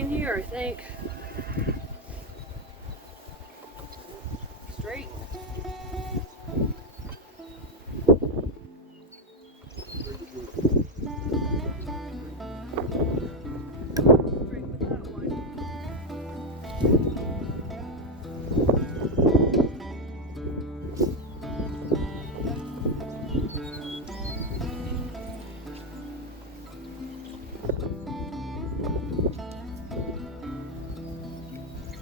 line here, I think. Straight. Straight with that one.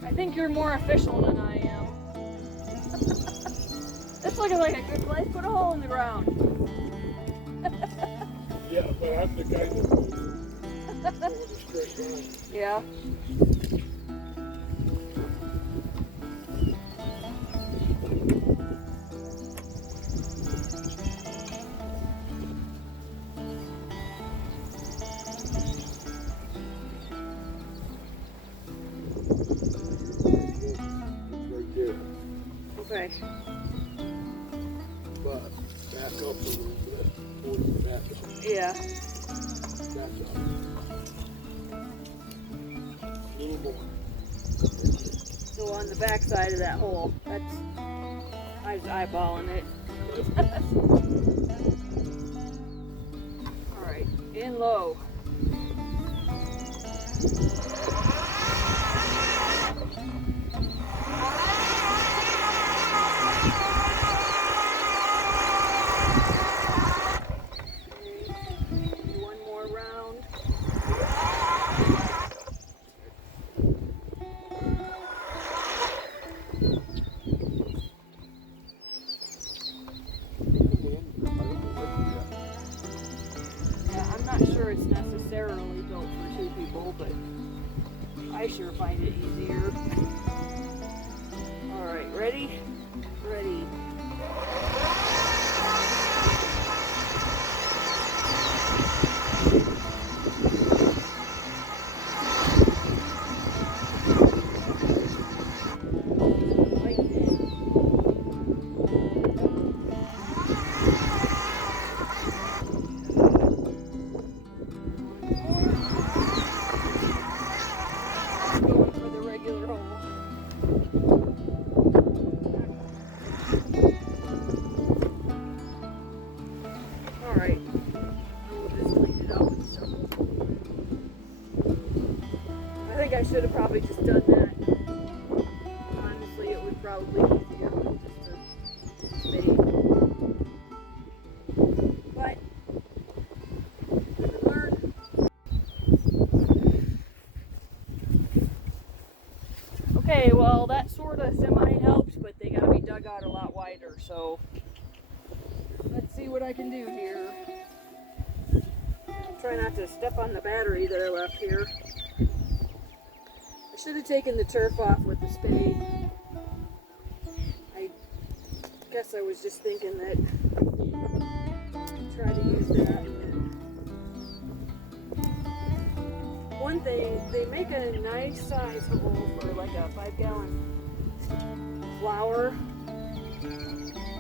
I think you're more official than I am. This looks like a good place. Put a hole in the ground. Yeah, but I'm the guy that goes over the straight line. Yeah. Right there. Okay. But back up a little bit. Towards the back up. Yeah. Back up. A little more. So on the back side of that hole, that's, I was eyeballing it. All right, in low. One more round. Yeah, I'm not sure it's necessarily built for two people, but I sure find it easier. All right, ready? Ready. Going for the regular hole. All right, we'll just clean it up with some. I think I should have probably just done that. Honestly, it would probably be easier than just a spade. But live and learn. Okay, well that sort of semi helped, but they gotta be dug out a lot wider, so let's see what I can do here. Try not to step on the battery that I left here. I should have taken the turf off with the spade. I guess I was just thinking that I'd try to use that. One thing, they make a nice size hole for like a 5-gallon flower,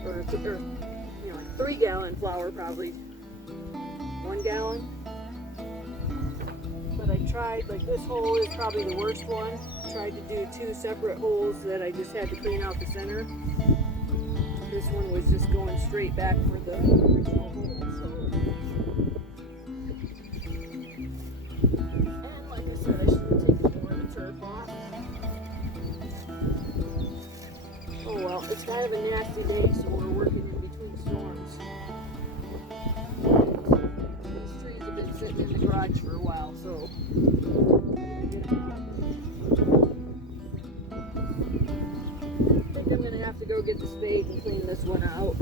or you know, like 3-gallon flower, probably 1 gallon. But I tried, like this hole is probably the worst one. Tried to do 2 separate holes that I just had to clean out the center. This one was just going straight back for the original hole. So. And like I said, I should have taken more of the turf off. Oh well, it's kind of a nasty day, so we're working in between storms. These trees have been sitting in the garage for a while, so I think I'm gonna have to go get the spade and clean this one out.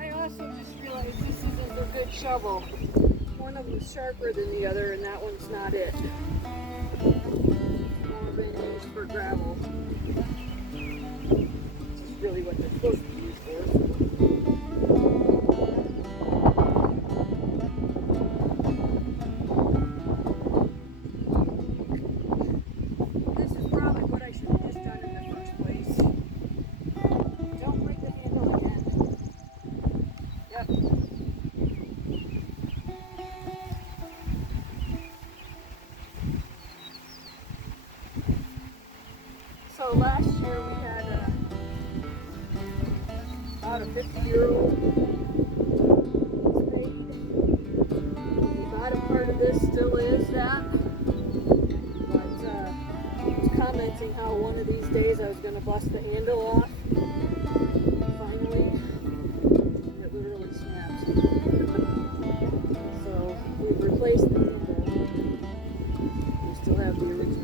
I also just realized this isn't a good shovel. One of them's sharper than the other, and that one's not it. More been used for gravel. Which is really what they're supposed to be used for. This is probably what I should have just done in the first place. Don't break the handle again. Yep. about a 50-year-old spade. The bottom part of this still is that. But I was commenting how one of these days I was going to bust the handle off. Finally, it literally snapped. So we've replaced the handle. We still have the original.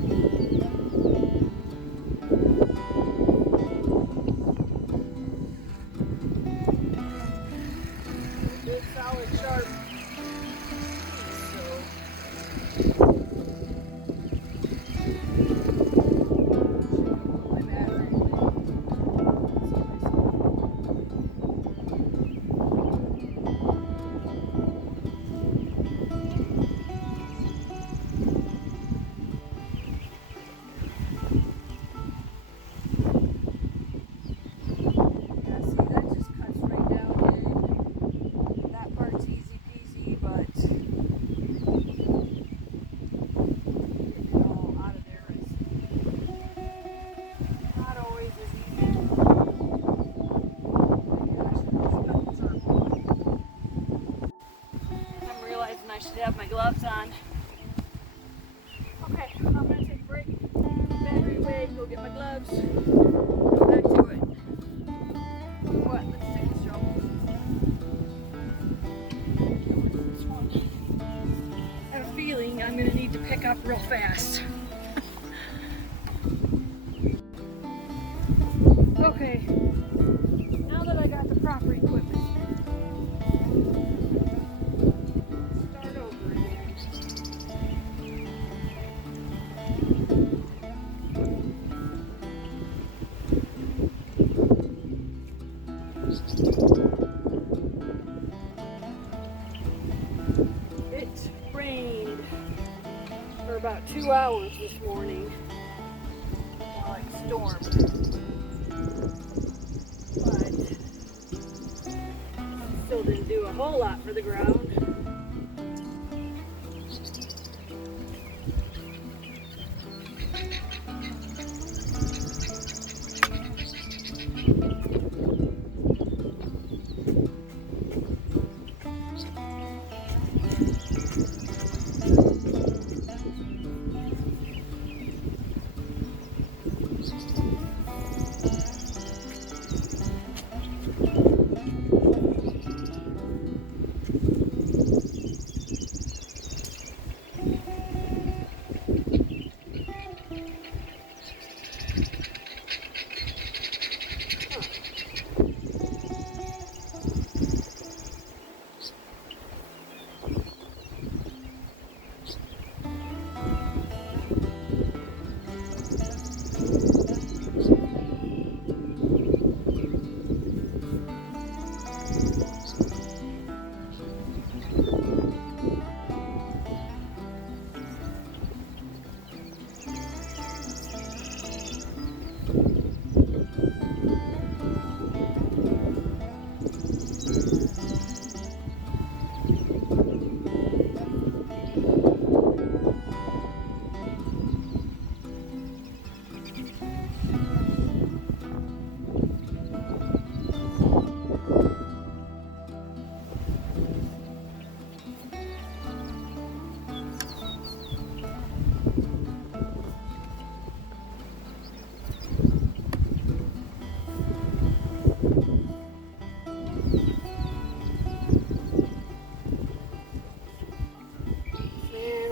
Good, solid, sharp. I should have my gloves on. Okay, I'm gonna take a break, battery away, go get my gloves, go back to it. What? Let's take a stroll. This one. I have a feeling I'm gonna need to pick up real fast. Okay, now that I got the proper equipment. It rained for about 2 hours this morning while it stormed, but still didn't do a whole lot for the ground.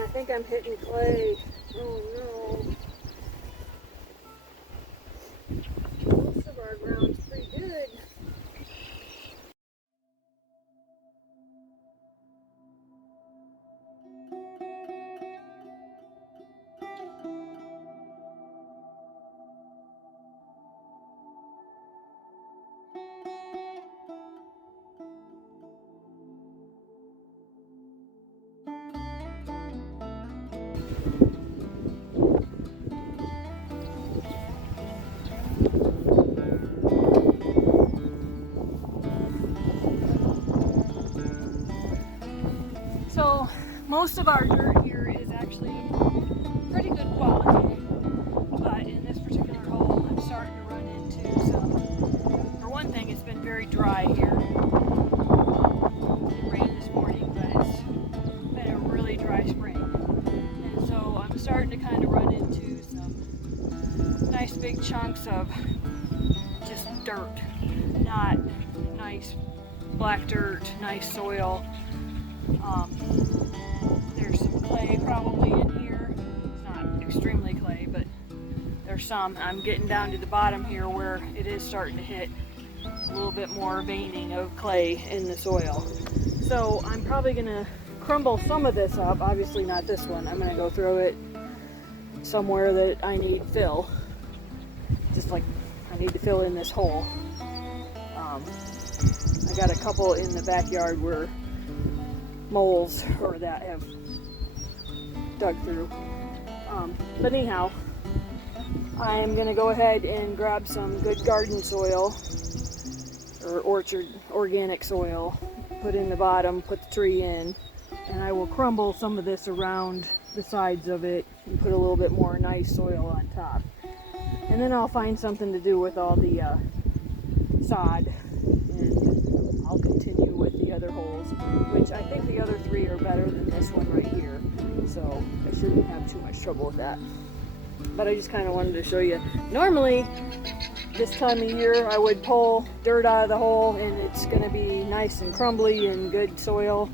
I think I'm hitting clay. Oh no. Most of our ground's pretty good. So most of our dirt here is actually pretty good quality, but in this particular hole I'm starting to run into some, for one thing, it's been very very dry here. It rained this morning, but it's been a really dry spring. And so I'm starting to kind of run into some nice big chunks of just dirt, not nice black dirt, nice soil. There's some clay probably in here. It's not extremely clay, but there's some. I'm getting down to the bottom here where it is starting to hit a little bit more veining of clay in the soil. So I'm probably gonna crumble some of this up, obviously not this one. I'm gonna go throw it somewhere that I need fill. Just like I need to fill in this hole. I got a couple in the backyard where moles or that have dug through. But anyhow, I'm gonna go ahead and grab some good garden soil or orchard organic soil, put in the bottom, put the tree in, and I will crumble some of this around the sides of it and put a little bit more nice soil on top. And then I'll find something to do with all the sod, and I'll continue with the other holes, which I think the other 3 are better than this one right here, so I shouldn't have too much trouble with that. But I just kind of wanted to show you. Normally, this time of year, I would pull dirt out of the hole and it's going to be nice and crumbly and good soil.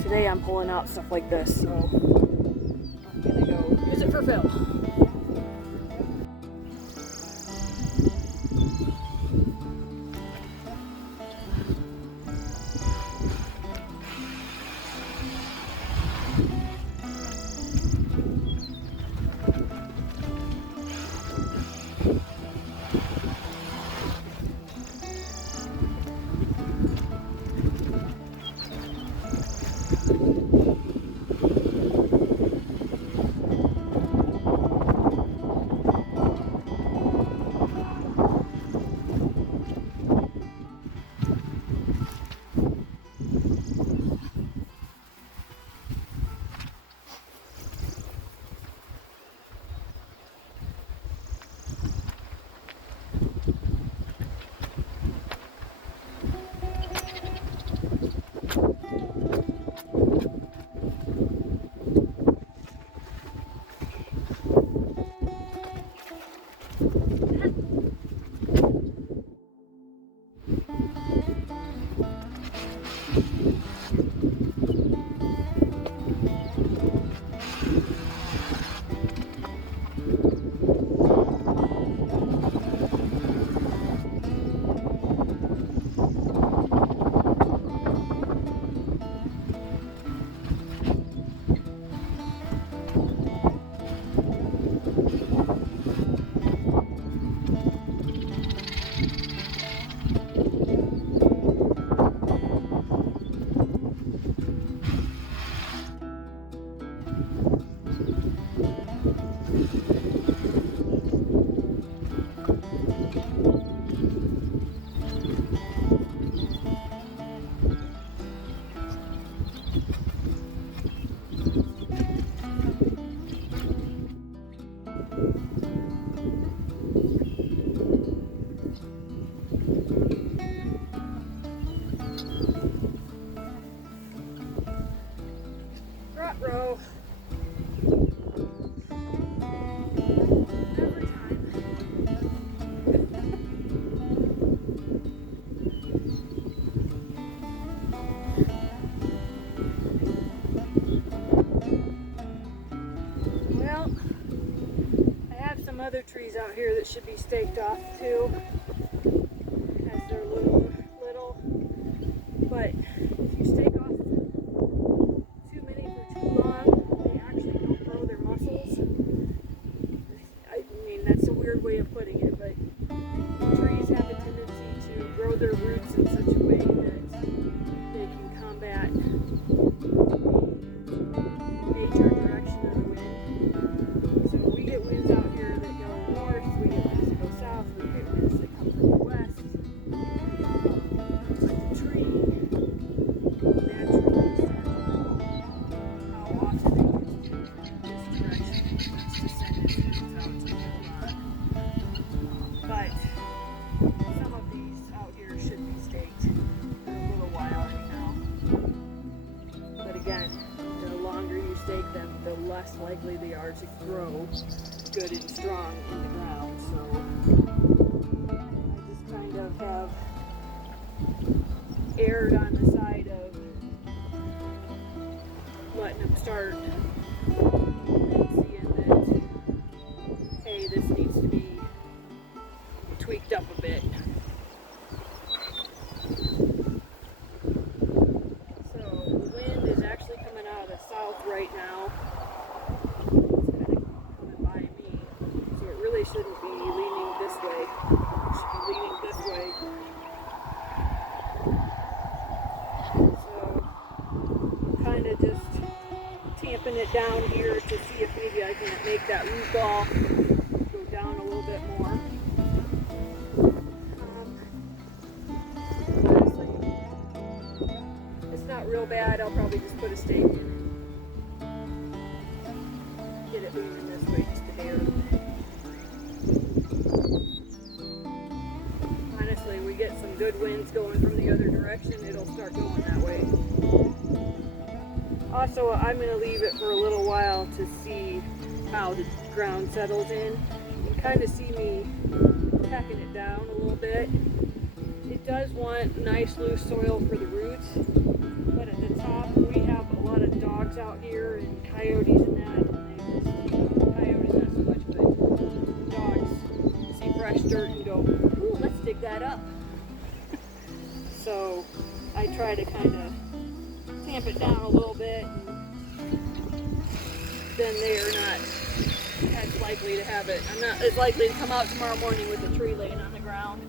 Today I'm pulling out stuff like this, so I'm going to go use it for fill. Row. Every time. Well, I have some other trees out here that should be staked off too, as they're little. But if you stake off too many for too long, they actually don't grow their muscles. I mean, that's a weird way of putting it, but trees have a tendency to grow their roots in such a way that they can combat the nature direction of the wind. So we get winds out here that go north, we get winds that go south, we get winds that less likely they are to grow good and strong in the ground. So I just kind of have erred on the side of letting them start and seeing that, hey, this needs to be tweaked up a bit. So the wind is actually coming out of the south right now. It's kind of coming by me. So it really shouldn't be leaning this way. It should be leaning this way. So I'm kind of just tamping it down here to see if maybe I can make that root ball go down a little bit more. Honestly, it's not real bad. I'll probably just put a stake in. Get it leaning this way just a hair. Honestly, we get some good winds going from the other direction, it'll start going that way. Also, I'm going to leave it for a little while to see how the ground settles in. You can kind of see me packing it down a little bit. It does want nice loose soil for the roots, but at the top we have a lot of dogs out here and coyotes and that, and coyotes not so much, but dogs see fresh dirt and go, ooh, let's dig that up. So I try to kind of tamp it down a little bit, and then they are not as likely to have it. I'm not as likely to come out tomorrow morning with a tree laying on the ground.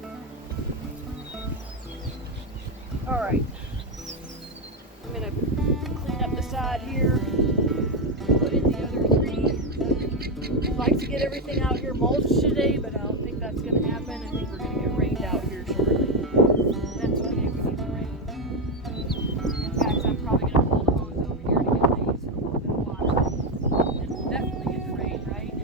Alright, I'm going to clean up the sod here, put in the other three. I'd like to get everything out here mulched today, but I don't think that's going to happen. I think we're going to get rained out here shortly. That's okay, we need the rain. In fact, I'm probably going to pull the hose over here to get these a little bit of water. And we'll definitely get the rain, right?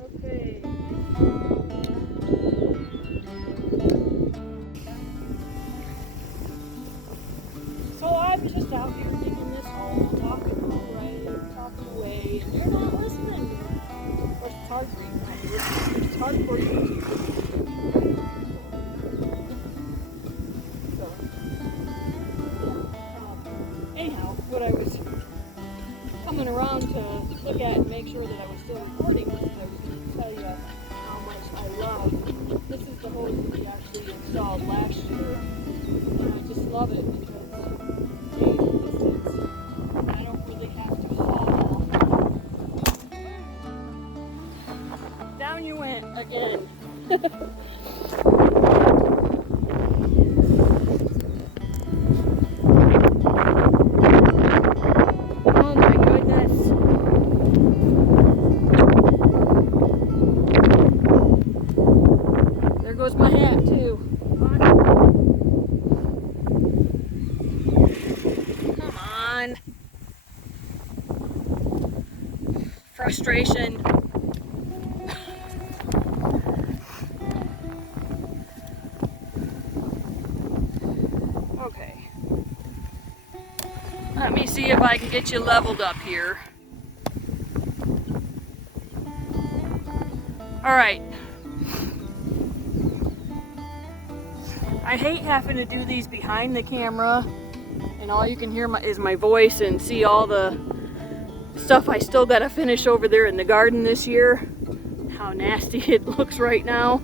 Okay. So I'm just out here digging this hole, talking away, and you're not listening. Of course, it's hard for you not to listen. It's hard for you to. So, anyhow, what I was coming around to look at and make sure that I was still recording was that I was going to tell you how much I love. This is the hose that we actually installed last year, and I just love it because I don't really have to haul. Down you went again. Oh my goodness. There goes my hat too. Come on. Frustration. Okay. Let me see if I can get you leveled up here. Alright. I hate having to do these behind the camera and all you can hear is my voice and see all the stuff I still gotta finish over there in the garden this year. How nasty it looks right now.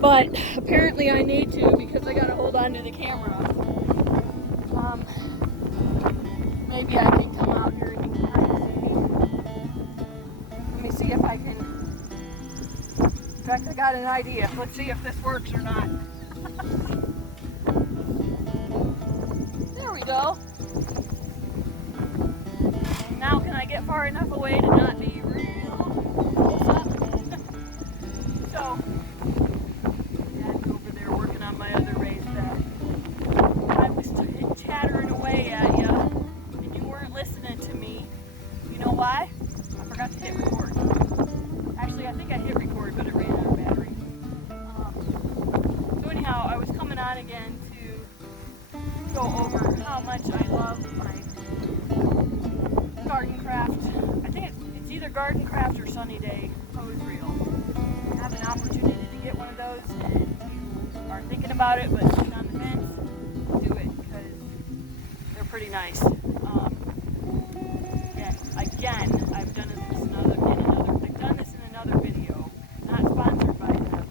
But apparently I need to because I gotta hold on to the camera. Maybe I can come out here and you can kind of see. Let me see if I can. In fact, I got an idea. Let's see if this works or not. There we go. Now can I get far enough away to not be real close up? So, Dad's over there working on my other raised bed. I was chattering away at you, and you weren't listening to me. You know why? I forgot to hit record. go over how much I love my garden craft. I think it's either garden craft or sunny day hose reel. If you have an opportunity to get one of those and you are thinking about it but sitting on the fence, do it because they're pretty nice. Again, I've done this in another video, not sponsored by them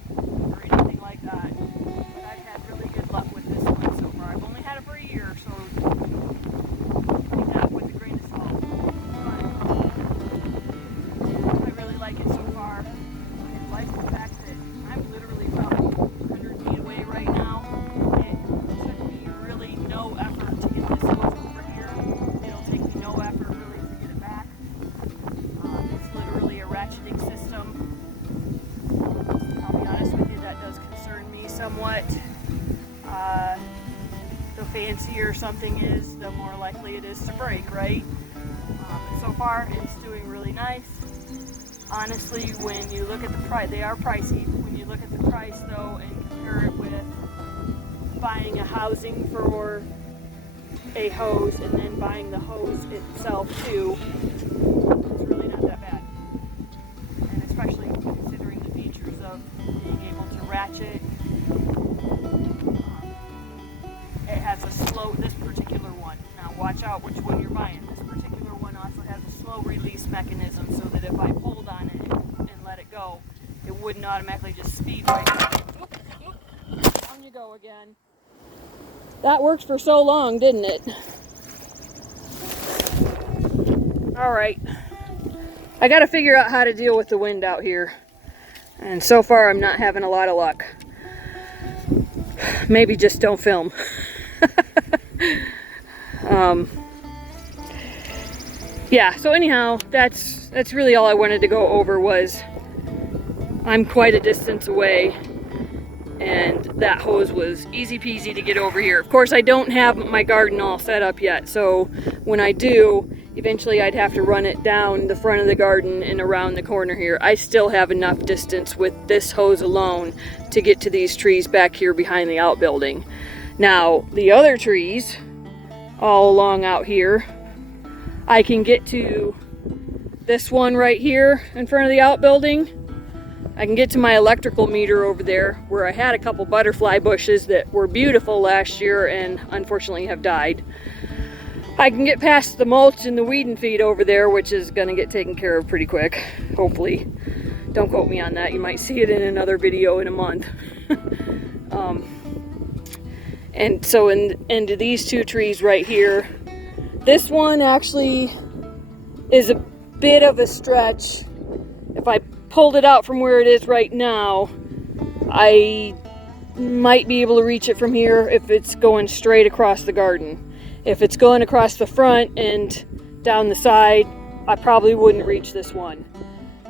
or anything like that. But I've had really good luck with this one so far. I've only had it for a year, so take that with a grain of salt. But I really like it so far. I like the fact that I'm literally probably 100 feet away right now. It took me really no effort to get this hose over here. It'll take me no effort really to get it back. It's literally a ratcheting system. I'll be honest with you, that does concern me somewhat. The fancier something is, the more likely it is to break, right? But so far, it's doing really nice. Honestly, when you look at the price, they are pricey. When you look at the price, though, and compare it with buying a housing for a hose and then buying the hose itself, too, it's really not that bad. And especially considering the features of being able to ratchet. It has a slow, this particular one. Now watch out which one you're buying. This particular one also has a slow release mechanism so that if I pulled on it and let it go, it wouldn't automatically just speed right down. Down you go again. That worked for so long, didn't it? All right. I got to figure out how to deal with the wind out here. And so far I'm not having a lot of luck. Maybe just don't film. Yeah, so anyhow, that's really all I wanted to go over. Was I'm quite a distance away and that hose was easy peasy to get over here. Of course, I don't have my garden all set up yet, so when I do, eventually I'd have to run it down the front of the garden and around the corner here. I still have enough distance with this hose alone to get to these trees back here behind the outbuilding. Now, the other trees all along out here, I can get to this one right here in front of the outbuilding. I can get to my electrical meter over there where I had a couple butterfly bushes that were beautiful last year and unfortunately have died. I can get past the mulch and the weed and feed over there, which is gonna get taken care of pretty quick, hopefully. Don't quote me on that. You might see it in another video in a month. And so into these two trees right here, this one actually is a bit of a stretch. If I pulled it out from where it is right now, I might be able to reach it from here if it's going straight across the garden. If it's going across the front and down the side, I probably wouldn't reach this one.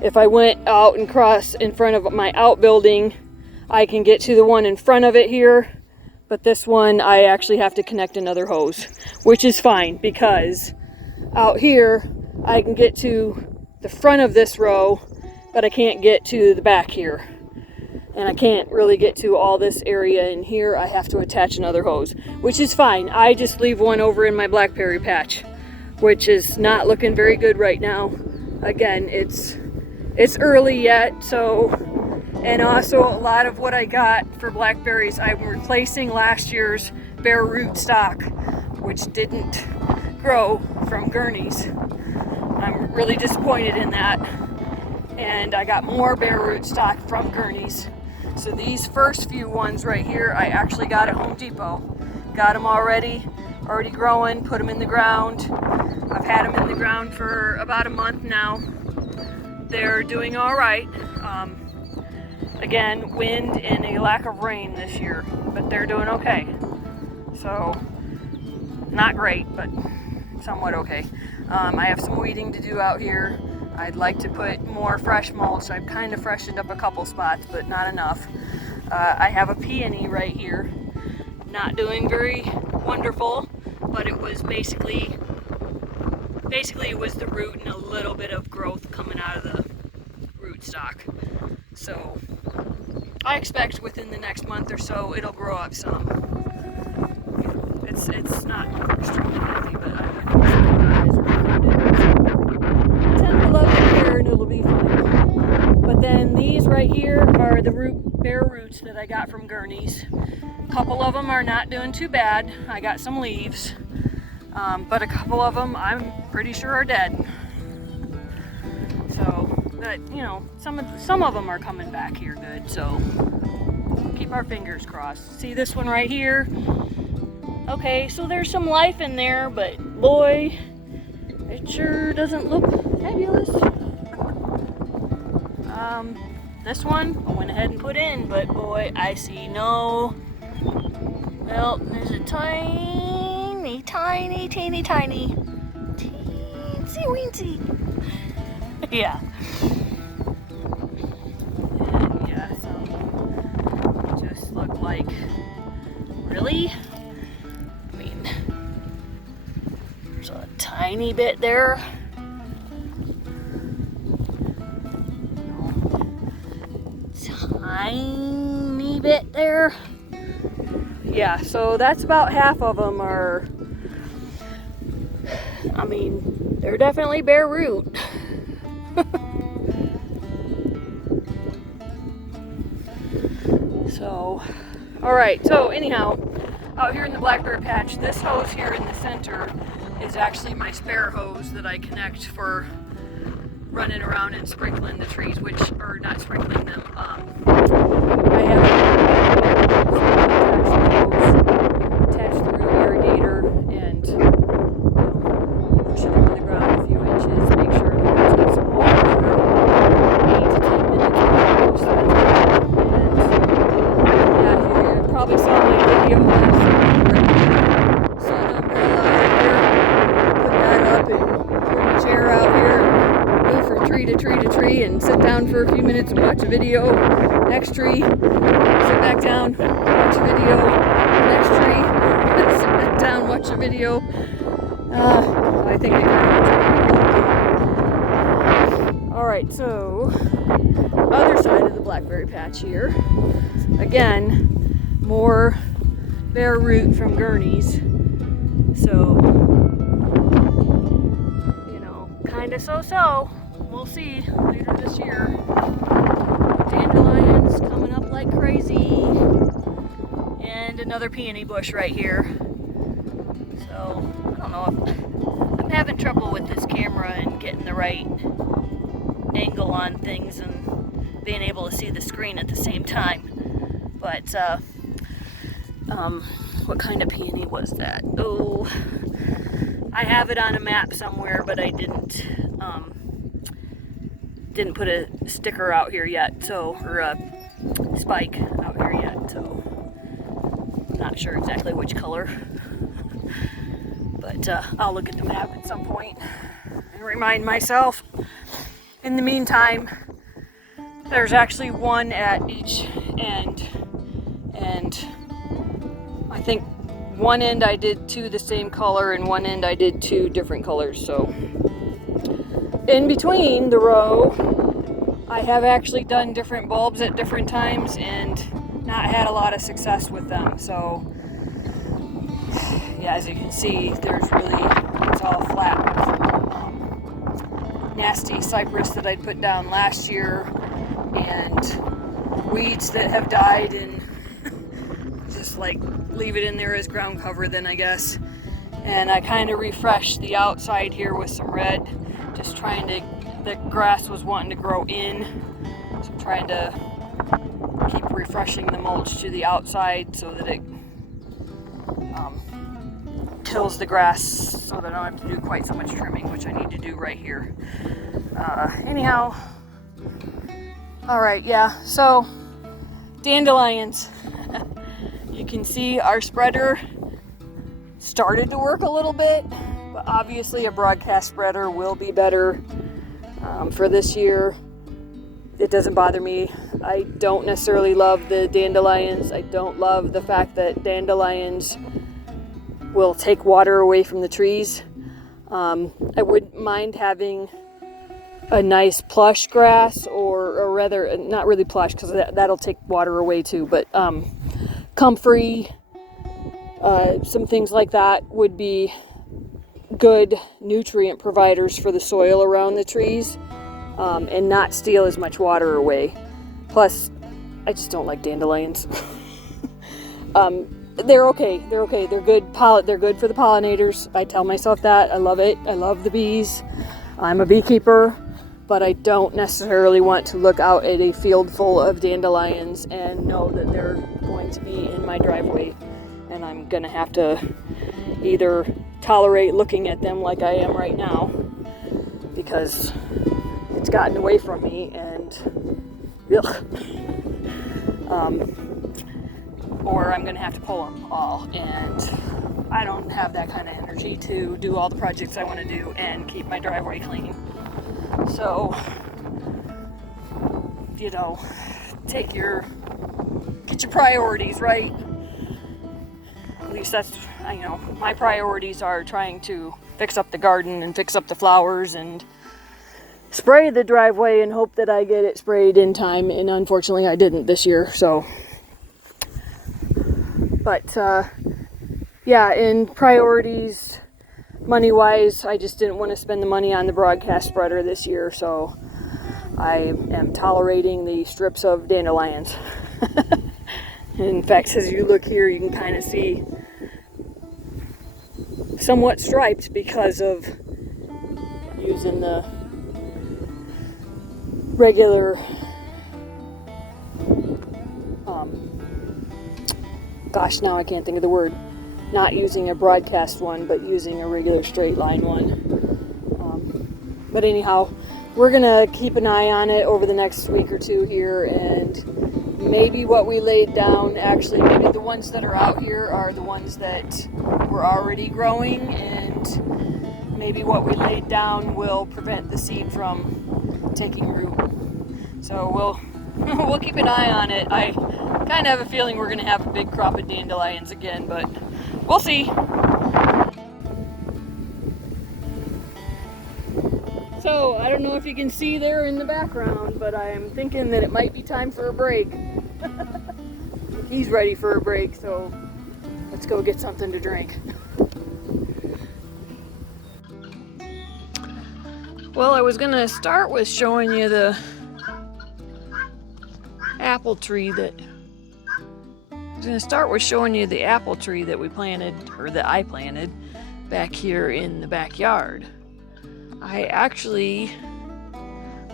If I went out and cross in front of my outbuilding, I can get to the one in front of it here, but this one I actually have to connect another hose, which is fine because out here I can get to the front of this row, but I can't get to the back here. And I can't really get to all this area in here. I have to attach another hose, which is fine. I just leave one over in my blackberry patch, which is not looking very good right now. Again, it's early yet, so, and also a lot of what I got for blackberries, I'm replacing last year's bare root stock, which didn't grow from Gurney's. I'm really disappointed in that. And I got more bare root stock from Gurney's. So these first few ones right here, I actually got at Home Depot. Got them already growing, put them in the ground. I've had them in the ground for about a month now. They're doing all right. Again, wind and a lack of rain this year, but they're doing okay. So, not great, but somewhat okay. I have some weeding to do out here. I'd like to put more fresh mulch. I've kind of freshened up a couple spots, but not enough. I have a peony right here. Not doing very wonderful, but it was basically it was the root and a little bit of growth coming out of the rootstock. So I expect within the next month or so it'll grow up some. it's not extremely healthy, but I'm going to fertilize around it. 10 to 11 here and it'll be fine. But then these right here are the bare roots that I got from Gurney's. A couple of them are not doing too bad. I got some leaves, but a couple of them I'm pretty sure are dead. So, but you know, some of them are coming back here good. So keep our fingers crossed. See this one right here? Okay, so there's some life in there, but boy, it sure doesn't look fabulous. This one I went ahead and put in, but boy, I see no. Well, there's a tiny, teensy weensy. Yeah. And yeah, some just look like, really? I mean, there's a tiny bit there. Tiny bit there. Yeah, so that's about half of them are, I mean, they're definitely bare root. So, alright, so anyhow, out here in the blackberry patch, this hose here in the center is actually my spare hose that I connect for running around and sprinkling the trees, or not sprinkling them. I have attached the real irrigator and push it into the ground a few inches, make sure the roots get some water for 8 to 10 minutes. So that's good. And yeah, you probably saw my video last sun umbrella out here. Put that up and put a chair out here. Move from tree to tree to tree and sit down for a few minutes and watch a video. Next tree, sit back down, watch a video. Next tree, sit back down, watch a video. I think I got it. Alright, so other side of the blackberry patch here. Again, more bare root from Gurney's. So kind of so-so. We'll see later this year. Dandelions coming up like crazy. And another peony bush right here. So, I don't know if I'm having trouble with this camera and getting the right angle on things and being able to see the screen at the same time. But, what kind of peony was that? Oh, I have it on a map somewhere, but I didn't put a sticker out here yet, so, or a spike out here yet, so I'm not sure exactly which color, but I'll look at the map at some point and remind myself. In the meantime, there's actually one at each end, and I think one end I did two the same color and one end I did two different colors. So in between the row, I have actually done different bulbs at different times and not had a lot of success with them. So yeah, as you can see, it's all flat with nasty cypress that I'd put down last year and weeds that have died and just like leave it in there as ground cover then, I guess. And I kind of refreshed the outside here with some red, just trying to, the grass was wanting to grow in, so I'm trying to keep refreshing the mulch to the outside so that it kills the grass so that I don't have to do quite so much trimming, which I need to do right here. Anyhow, alright, yeah, so dandelions. You can see our spreader started to work a little bit, but obviously a broadcast spreader will be better for this year. It doesn't bother me. I don't necessarily love the dandelions. I don't love the fact that dandelions will take water away from the trees. I wouldn't mind having a nice plush grass, or rather, not really plush because that'll take water away too, but comfrey Some things like that would be good nutrient providers for the soil around the trees, and not steal as much water away. Plus, I just don't like dandelions. They're okay. They're okay. They're good. They're good for the pollinators. I tell myself that. I love it. I love the bees. I'm a beekeeper, but I don't necessarily want to look out at a field full of dandelions and know that they're going to be in my driveway, and I'm gonna have to either tolerate looking at them like I am right now, because it's gotten away from me, and or I'm gonna have to pull them all, and I don't have that kind of energy to do all the projects I want to do and keep my driveway clean. So, you know, get your priorities right. At least that's, you know, my priorities are trying to fix up the garden and fix up the flowers and spray the driveway and hope that I get it sprayed in time, and unfortunately I didn't this year, so. But yeah, in priorities, money-wise, I just didn't want to spend the money on the broadcast spreader this year, so I am tolerating the strips of dandelions. In fact, as you look here, you can kind of see somewhat striped because of using the regular gosh, now I can't think of the word. Not using a broadcast one, but using a regular straight line one. But anyhow, we're gonna keep an eye on it over the next week or two here, and maybe what we laid down, actually, maybe the ones that are out here are the ones that were already growing, and maybe what we laid down will prevent the seed from taking root. So we'll keep an eye on it. I kind of have a feeling we're gonna have a big crop of dandelions again, but we'll see. So I don't know if you can see there in the background, but I'm thinking that it might be time for a break. He's ready for a break, so let's go get something to drink. Well, I was gonna start with showing you the apple tree that we planted, or that I planted back here in the backyard. I actually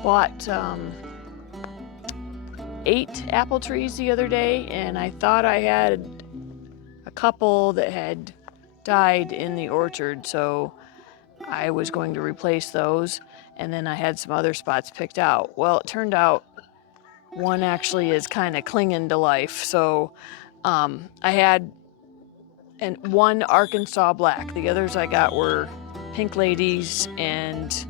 bought 8 apple trees the other day, and I thought I had a couple that had died in the orchard, so I was going to replace those, and then I had some other spots picked out. Well, it turned out one actually is kind of clinging to life, so I had one Arkansas black. The others I got were pink ladies and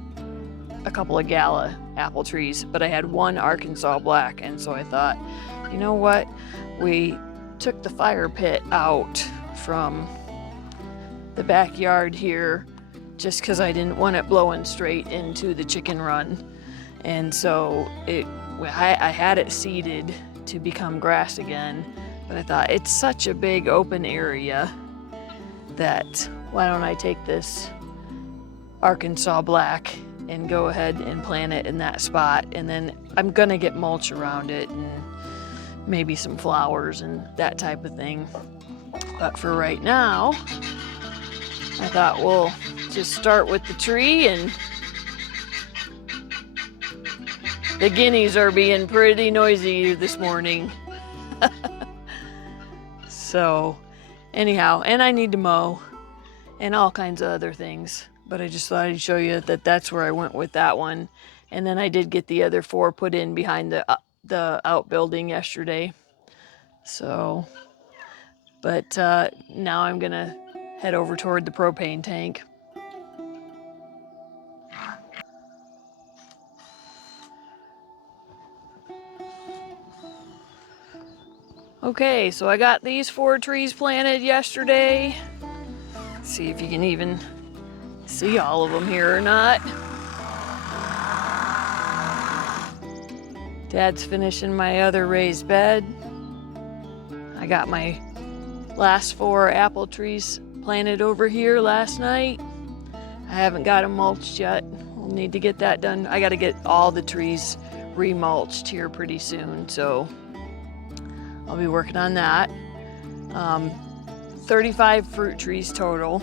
a couple of gala apple trees, but I had one Arkansas black, and so I thought, you know what? We took the fire pit out from the backyard here just because I didn't want it blowing straight into the chicken run, and so I had it seeded to become grass again, but I thought it's such a big open area that why don't I take this Arkansas black and go ahead and plant it in that spot, and then I'm gonna get mulch around it and maybe some flowers and that type of thing. But for right now, I thought we'll just start with the tree, and the guineas are being pretty noisy this morning. So anyhow, and I need to mow and all kinds of other things, but I just thought I'd show you that that's where I went with that one. And then I did get the other 4 put in behind the outbuilding yesterday. So, but now I'm gonna head over toward the propane tank. Okay, so I got these 4 trees planted yesterday. Let's see if you can even see all of them here or not. Dad's finishing my other raised bed. I got my last 4 apple trees planted over here last night. I haven't got them mulched yet. We'll need to get that done. I got to get all the trees remulched here pretty soon, so I'll be working on that. 35 fruit trees total,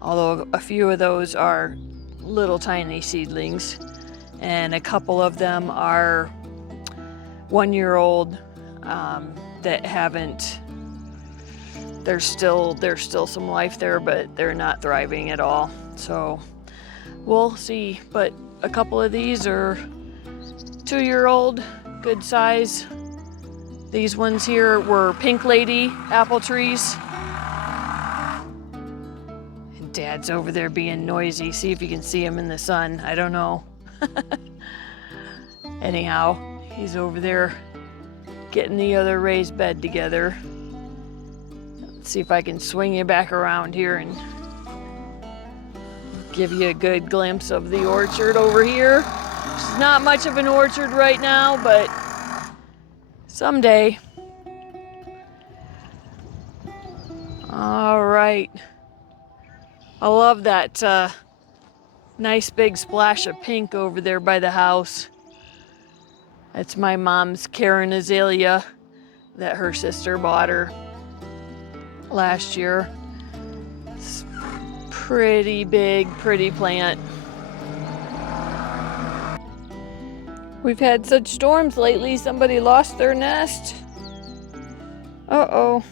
although a few of those are little tiny seedlings, and a couple of them are 1-year-old that haven't. There's still some life there, but they're not thriving at all. So we'll see. But a couple of these are 2-year-old, good size. These ones here were Pink Lady apple trees. And Dad's over there being noisy. See if you can see him in the sun. I don't know. Anyhow, he's over there getting the other raised bed together. Let's see if I can swing you back around here and give you a good glimpse of the orchard over here. It's not much of an orchard right now, but someday. All right. I love that nice big splash of pink over there by the house. That's my mom's Karen azalea that her sister bought her last year. It's pretty big, pretty plant. We've had such storms lately, somebody lost their nest. Uh-oh.